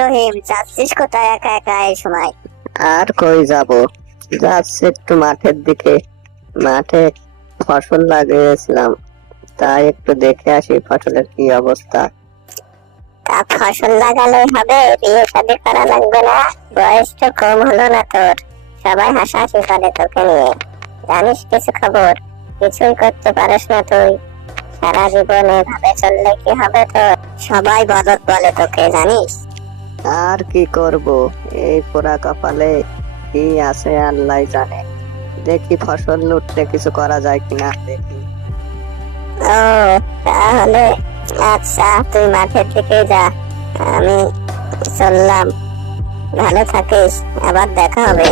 রহিম, যাচ্ছিস কোথায় একা একা এই সময়? আর কই যাব, যাচ্ছি একটু মাঠের দিকে। মাঠে ফসল লাগিয়েছিলাম, তাই একটু দেখে আসি ফসলের কি অবস্থা। তা ফসল লাগালে হবে, বিয়ে শাদী করা লাগবে না? বয়স তো কম হলো না তোর, সবাই হাসাহাসি করে তোকে নিয়ে। জানিস কিছু খবর? কিছুই করতে পারিস না তুই। সারা জীবন এভাবে চললে কি হবে তোর? সবাই বদত বলে তোকে, জানিস? আর কি করব, এই পোড়া কপালে কি আছে আল্লাহ জানে। দেখি ফসল লুটতে কিছু করা যায় কিনা দেখি। ও, তাহলে আচ্ছা, তুই মাঠের দিকে যা, আমি চললাম। ভালো থাকিস, আবার দেখা হবে।